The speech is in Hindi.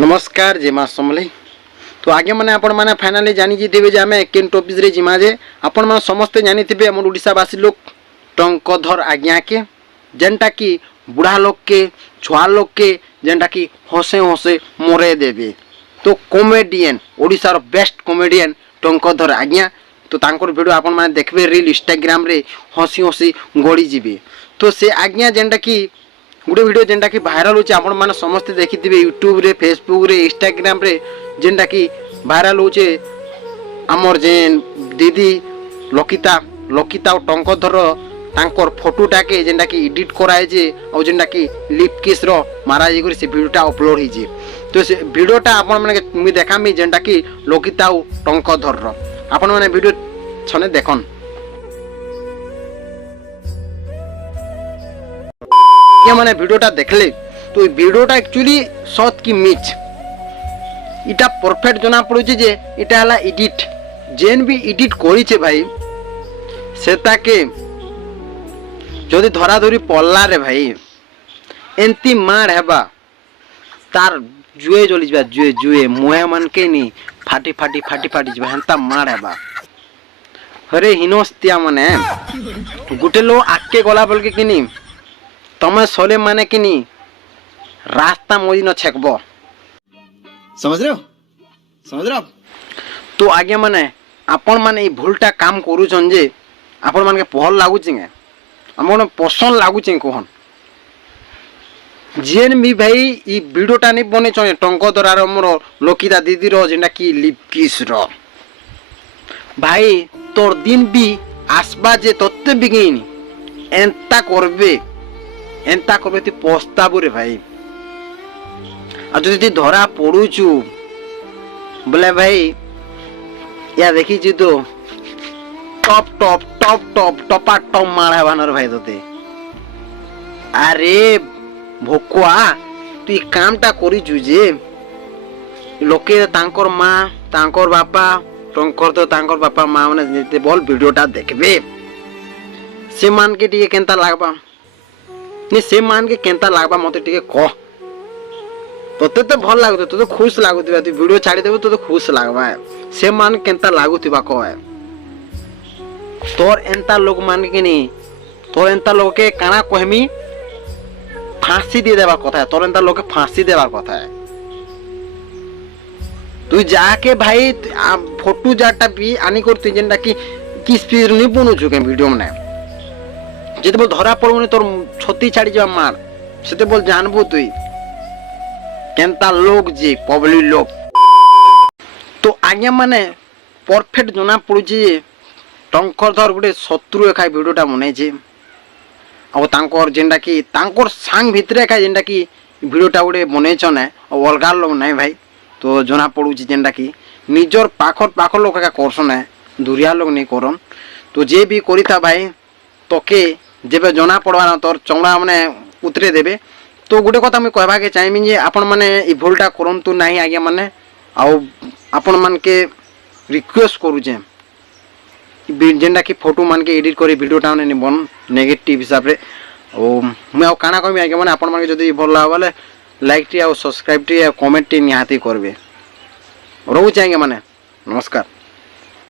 नमस्कार जय माँ समले। तो आगे मैंने आपण मैंने फाइनाली जानी जे आम केन टॉपिक रे जिमा जे आपण मैंने समस्ते जानी थे आम ओडावासी लोग टंकधर आज्ञा के जेनटा कि बुढ़ा लोग के छुआ लोग के जेनटा कि हसे हसे मरे देवे। तो कॉमेडियन ओडिशार बेस्ट कॉमेडियन टंकधर आज्ञा तो तांकर वीडियो आपण मैंने देखबे रील इंस्टाग्राम रे हसी हसी गड़ी जीवे। तो से आज्ञा जेनटा कि गोटे वीडियो जेनटा कि भाइराल होचे आपण माने समस्त देखिथिबे यूट्यूब रे फेसबुक रे इंस्टाग्राम रे जेनटा कि भाइराल होचे हमर जेन दीदी लकिता और टंकधर तांकर फोटोटा के जेनटा कि एडिट कराए जे और जेनटा कि लिप किस रो मारा जे करी से वीडियोटा अपलोड होई जे। तो से वीडियोटा आपण माने मि देखामी जेनटा कि लकिता और टंकधर रो आपण माने वीडियो छने देखन। ये मैंने वीडियोटा देखले तो वीडियोटा एक्चुअली सत की मिच इटा परफेक्ट जना पड़ुचे जे इटा हला एडिट जेन भी एडिट करिचे भाई सेता के जदि धरा धरी पल्ला रे भाई एंती मार हेबा तार जुए जली जबा जुए मुहे मन के नी फाटी जबा हंता मार हेबा। अरे हिनोस्तिया माने गुटे लो आके गला बोल के किनी तमे सोले माने कि नहीं रास्ता मोदी न छेकबो। समझ रहे हो तो आगे माने आपण माने भूलटा काम करूछन जे आपण मान के पहल लागुछि गे हमन पसंद लागुछि कोहन जेन भी भाई ई वीडियोटा नि बने छ टंकधर रो मोर लकिता दीदी रो जेंडा कि लिप किस रो भाई तोर दिन भी आसबा जे तत्ते बिगिन एंता करबे तु पस्ताबु रे भाई। और जो धरा पड़ुचु बोले भाई या देखी तो टपा टप मार है भाई तोते। अरे भोकुआ तु कामटा करिचु जे लोके तांकर माँ तांकर बापा टंकर तो तांकर बापा माँ माने बोल वीडियोटा देखबे से मान के टिके केनता लागबा नहीं से मान के केनता लागबा मते टिके कह तोते तो भल लागु तो खुश लागु तू वीडियो छाड़ी देबो तो खुश लागबा से मान केनता लागु थिबा कह तोर एंता लोग मान के नहीं तोर एंता लोग के काना कहमी फांसी दे देबा कथा है तोर एंता लोग के फांसी देबा कथा है। तू जाके भाई फोटो जाटा भी आनी कर तू जेनटा कि किस फिर नहीं बनु छु के वीडियो में जिते बोल धरा पड़ो तोर छती छाड़ी जा मार से बोल जानबू तुई केनता लोग जे पब्लिक लोग। तो आज्ञा माने परफेक्ट जना पड़ुची टंकधर गोटे शत्रु एका वीडियोटा बनै छे और तांकर जेनटा कि तांकर सांग भितरे एका जेनटा कि वीडियोटा गोटे बनै छ ना और अलगा लोग नहीं भाई। तो जना पड़ुची जेनटा कि निजर पाखर लोग एका करसन ना दूरिया लोग नहीं करन। तो जे भी करिता भाई तोके जेबे जना पड़वा तोर चौड़ा माने उतरे देबे। तो गोटे कथा मुझे कहवाके चाहिए जे आपण माने ई भूलटा करंतु नाही आज्ञा माने आउ आपण मान के रिक्वेस्ट करूचे जेनटा कि फोटो मान के एडिट करी वीडियोटा माने बन नेगेटिव हिसाब रे ओ मैं आउ काना कहमी आज्ञा माने आपण मान के जदी भल लागले लाइक टी आ सब्सक्राइब टी आ कमेंट टी निहाती करबे। रहू चाहिए माने नमस्कार।